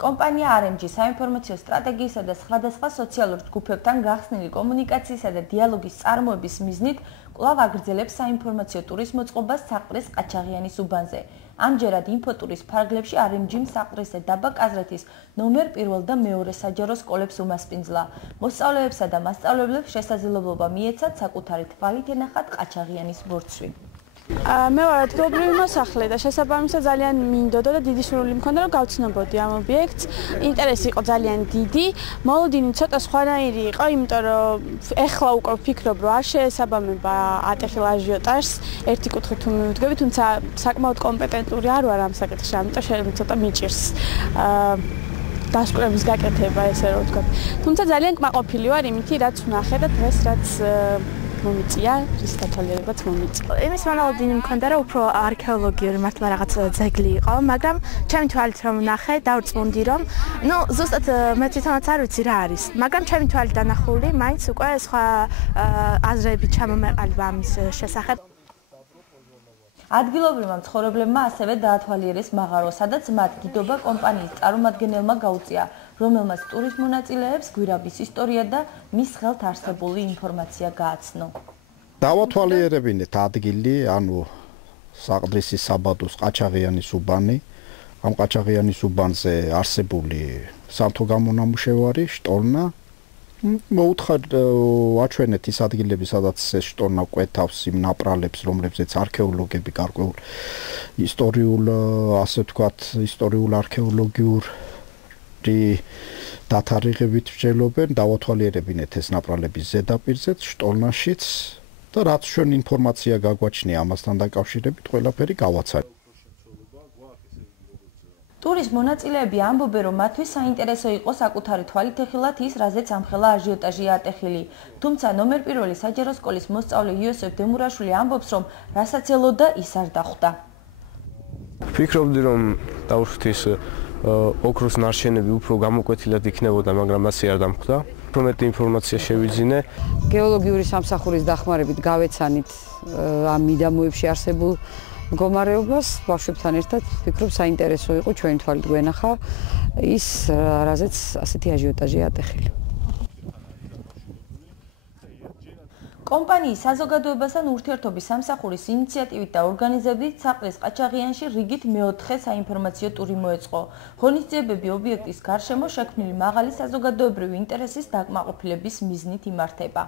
კომპანია RMG საინფორმაციო სტრატეგიისა და სხვადასხვა სოციალურ ჯგუფებთან გახსნილი კომუნიკაციისა და დიალოგის წარმოების მიზნით კვლავ აგრძელებს საინფორმაციო ტურის მოწყობას საყდრის ყაჩაღიანის უბანზე. ამჯერად ინფოტურის ფარგლებში RMG-მ საყდრის და დაბა კაზრეთის ნომერ 1 და მეორე საჯარო სკოლებს უმასპინძლა. მოსწავლეებსა და მასწავლებლებს შესაძლებლობა მიეცათ საკუთარი თვალით ენახათ ყაჩაღიანის ბორცვი. მე ვარ ადგილობრივი მოსახლე და შესაბამისად ძალიან მინდოდა და დიდი სურვილი მქონდა რომ გავცნობოდი ამ ობიექტს. ინტერესი იყო ძალიან დიდი. მოლოდინი ცოტა სხვანაირი იყო, იმიტომ რომ ეხლა უკვე ვფიქრობ რომ არ შეესაბამება ატეხილ აჟიოტაჟს ერთი კუთხით თუ მივდგები, თუმცა საკმაოდ კომპეტენტური არ ვარ ამ საკითხში, ამიტომ შეიძლება ცოტა მიჭირს დასკვნების გაკეთება, ესე რომ ვთქვათ. თუმცა ძალიან კმაყოფილი ვარ იმითი, რაც ვნახე და დღეს რაც მომიწია, რის დათვალიერებაც მომიწია. იმის მოლოდინი მქონდა რომ უფრო არქეოლოგიური მართლა რაღაც ძეგლი იყო, მაგრამ ჩემი თვალით რომ ვნახე, დავწმუნდი რომ ზუსტად მე თვითონაც არ ვიცი რა არის, მაგრამ ჩემი თვალით დანახული, მაინც უკვე სხვა აზრები ჩამომეყალიბა ამის შესახებ. ადგილობრივმა მცხოვრებლებმა ასევე დაათვალიერეს მაღარო, სადაც მათ დიდობა კომპანიის წარმომადგენელმა გაუწია, რომელმაც ტურის მონაწილეებს გვირაბის ისტორია და მის ხელთ არსებული ინფორმაცია გააცნო. დავათვალიერებინეთ ადგილი, ანუ საყდრისის საბადოს ყაჩაღიანის უბანი. ამ ყაჩაღიანის უბანზე არსებული სამთო გამონამუშევარი, შტოლნა. მოუთხარ აჩვენეთ ის ადგილები, სადაც ეს შტოლნა კვეთავს იმ ნაპრალებს, რომლებზეც არქეოლოგები გარკვეულ ისტორიულ, ასე ვთქვათ, ისტორიულ არქეოლოგიური დათარიღებით ვსჯელობენ, დავათვალიერებინეთ ეს ნაპრალების ზედაპირზეც, შტოლნაშიც და რაც ჩვენ ინფორმაცია გაგვაჩნია ამასთან დაკავშირებით, ყველაფერი გავაცანეთ. ტურის მონაწილეები ამბობენ, რომ მათთვის საინტერესო იყო საკუთარი თვალით ეხილათ ის, რაზეც ამხელა აჟიოტაჟია ატეხილი. თუმცა ნომერ 1 საჯარო სკოლის მოსწავლე იოსებ დემურაშვილი ამბობს, რომ რასაც ელოდა, ის არ დახვდა. ვფიქრობდი, რომ დაუშვით ოქროს ნარჩენები უფრო გამოკვეთილად იქნებოდა, მაგრამ ასე არ დამხვდა. უფრო მეტი ინფორმაცია შევიძინე. გეოლოგიური სამსახურის დახმარებით გავეცანით ამ მიდამოებში არსებულ მდგომარეობას, ბავშვებთან ერთად ვფიქრობ საინტერესო იყო ჩვენი თვალით გვენახა ის, რაზეც ასეთი აჟიოტაჟია ატეხილი. კომპანიის საზოგადოებასთან ურთიერთობის სამსახურის ინიციატივით და ორგანიზებით საყდრის ყაჩაღიანში რიგით მეოთხე საინფორმაციო ტური მოეწყო. ღონისძიებები ობიექტის გარშემო შექმნილი მაღალი საზოგადოებრივი ინტერესის დაკმაყოფილების მიზნით იმართება.